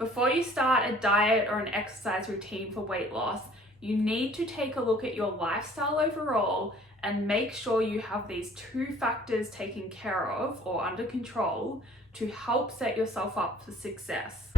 Before you start a diet or an exercise routine for weight loss, you need to take a look at your lifestyle overall and make sure you have these two factors taken care of or under control to help set yourself up for success.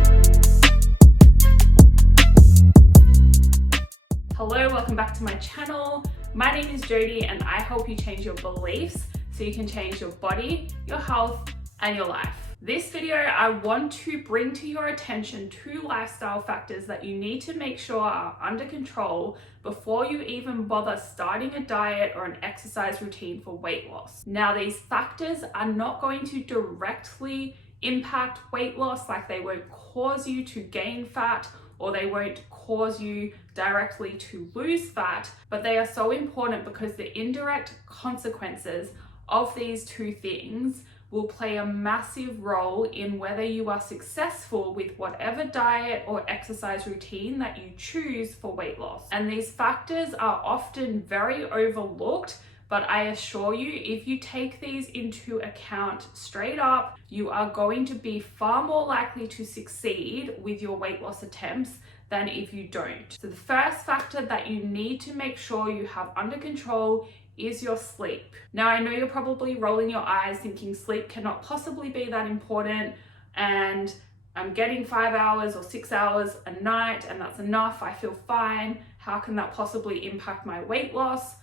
Hello, welcome back to my channel. My name is Jody and I help you change your beliefs so you can change your body, your health, and your life. This video, I want to bring to your attention two lifestyle factors that you need to make sure are under control before you even bother starting a diet or an exercise routine for weight loss. Now, these factors are not going to directly impact weight loss, like they won't cause you to gain fat or they won't cause you directly to lose fat, but they are so important because the indirect consequences of these two things will play a massive role in whether you are successful with whatever diet or exercise routine that you choose for weight loss. And these factors are often very overlooked, but I assure you, if you take these into account straight up, you are going to be far more likely to succeed with your weight loss attempts than if you don't. So the first factor that you need to make sure you have under control is your sleep. Now, I know you're probably rolling your eyes thinking sleep cannot possibly be that important, and I'm getting 5 hours or 6 hours a night and that's enough, I feel fine. How can that possibly impact my weight loss?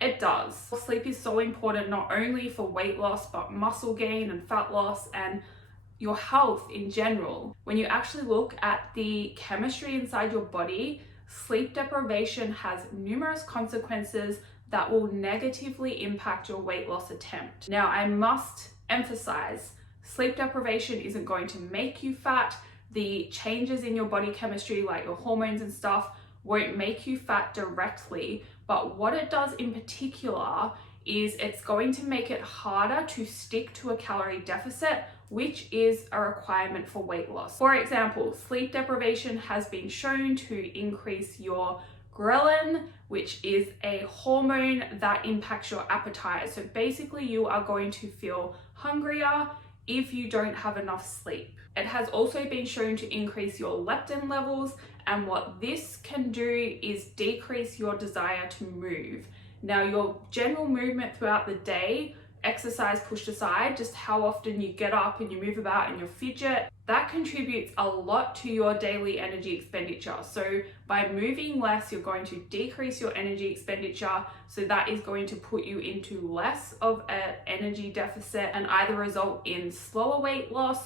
It does. Sleep is so important not only for weight loss, but muscle gain and fat loss and your health in general. When you actually look at the chemistry inside your body, sleep deprivation has numerous consequences that will negatively impact your weight loss attempt. Now, I must emphasize, sleep deprivation isn't going to make you fat. The changes in your body chemistry, like your hormones and stuff, won't make you fat directly, but what it does in particular is it's going to make it harder to stick to a calorie deficit, which is a requirement for weight loss. For example, sleep deprivation has been shown to increase your ghrelin, which is a hormone that impacts your appetite. So basically you are going to feel hungrier if you don't have enough sleep. It has also been shown to increase your leptin levels, and what this can do is decrease your desire to move. Now, your general movement throughout the day, exercise pushed aside, just how often you get up and you move about and you fidget, that contributes a lot to your daily energy expenditure. So by moving less, you're going to decrease your energy expenditure. So that is going to put you into less of an energy deficit and either result in slower weight loss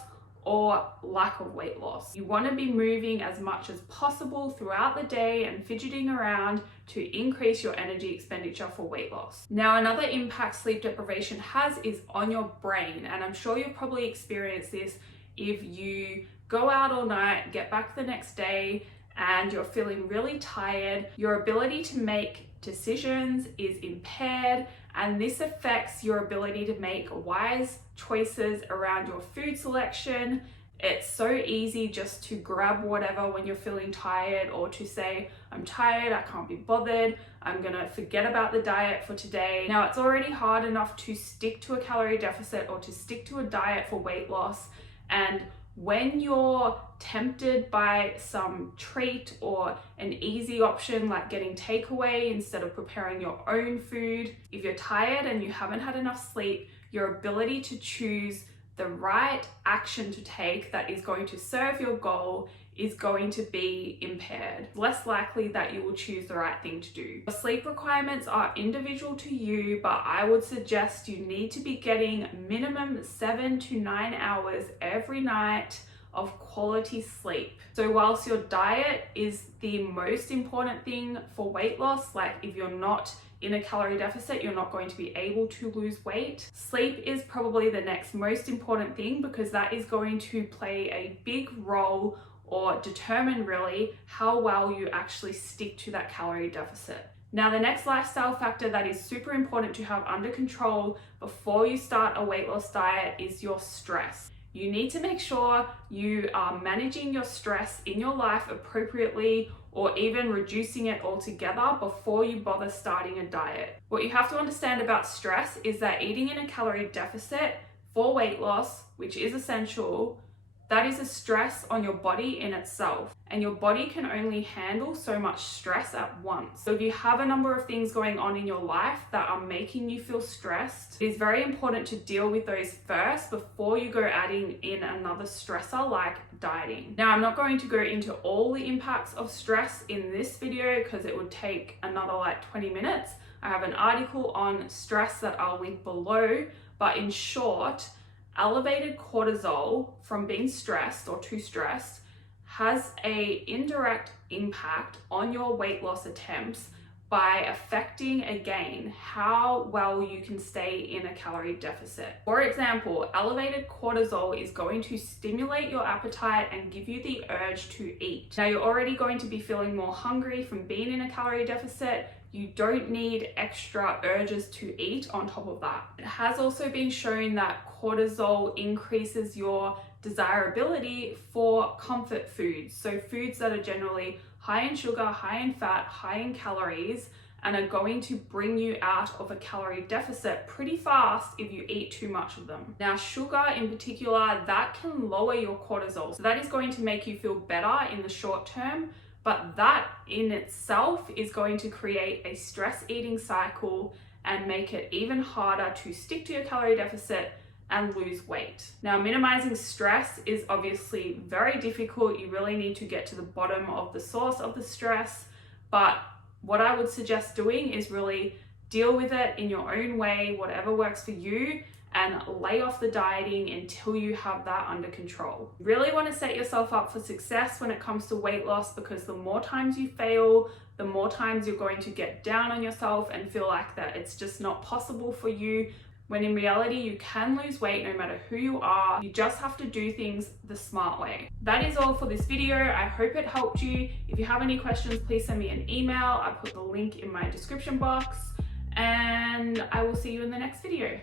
or lack of weight loss. You want to be moving as much as possible throughout the day and fidgeting around to increase your energy expenditure for weight loss. Now, another impact sleep deprivation has is on your brain, and I'm sure you've probably experienced this if you go out all night, get back the next day, and you're feeling really tired. Your ability to make decisions is impaired, and this affects your ability to make wise choices around your food selection. It's so easy just to grab whatever when you're feeling tired, or to say, I'm tired, I can't be bothered, I'm gonna forget about the diet for today. Now, it's already hard enough to stick to a calorie deficit or to stick to a diet for weight loss, and when you're tempted by some treat or an easy option like getting takeaway instead of preparing your own food, if you're tired and you haven't had enough sleep, your ability to choose the right action to take that is going to serve your goal is going to be impaired. Less likely that you will choose the right thing to do. The sleep requirements are individual to you, but I would suggest you need to be getting minimum 7 to 9 hours every night of quality sleep. So whilst your diet is the most important thing for weight loss, like if you're not in a calorie deficit, you're not going to be able to lose weight. Sleep is probably the next most important thing because that is going to play a big role or determine really how well you actually stick to that calorie deficit. Now, the next lifestyle factor that is super important to have under control before you start a weight loss diet is your stress. You need to make sure you are managing your stress in your life appropriately, or even reducing it altogether before you bother starting a diet. What you have to understand about stress is that eating in a calorie deficit for weight loss, which is essential, That is a stress on your body in itself, and your body can only handle so much stress at once. So if you have a number of things going on in your life that are making you feel stressed, it is very important to deal with those first before you go adding in another stressor like dieting. Now, I'm not going to go into all the impacts of stress in this video because it would take another like 20 minutes. I have an article on stress that I'll link below, but in short, elevated cortisol from being stressed or too stressed has an indirect impact on your weight loss attempts by affecting, again, how well you can stay in a calorie deficit. For example, elevated cortisol is going to stimulate your appetite and give you the urge to eat. Now, you're already going to be feeling more hungry from being in a calorie deficit. You don't need extra urges to eat on top of that. It has also been shown that cortisol increases your desirability for comfort foods. So foods that are generally high in sugar, high in fat, high in calories, and are going to bring you out of a calorie deficit pretty fast if you eat too much of them. Now, sugar in particular, that can lower your cortisol. So that is going to make you feel better in the short term, but that in itself is going to create a stress eating cycle and make it even harder to stick to your calorie deficit and lose weight. Now, minimizing stress is obviously very difficult. You really need to get to the bottom of the source of the stress. But what I would suggest doing is really deal with it in your own way, whatever works for you, and lay off the dieting until you have that under control. You really want to set yourself up for success when it comes to weight loss, because the more times you fail, the more times you're going to get down on yourself and feel like that it's just not possible for you, when in reality you can lose weight no matter who you are. You just have to do things the smart way. That is all for this video. I hope it helped you. If you have any questions, please send me an email. I put the link in my description box, and I will see you in the next video.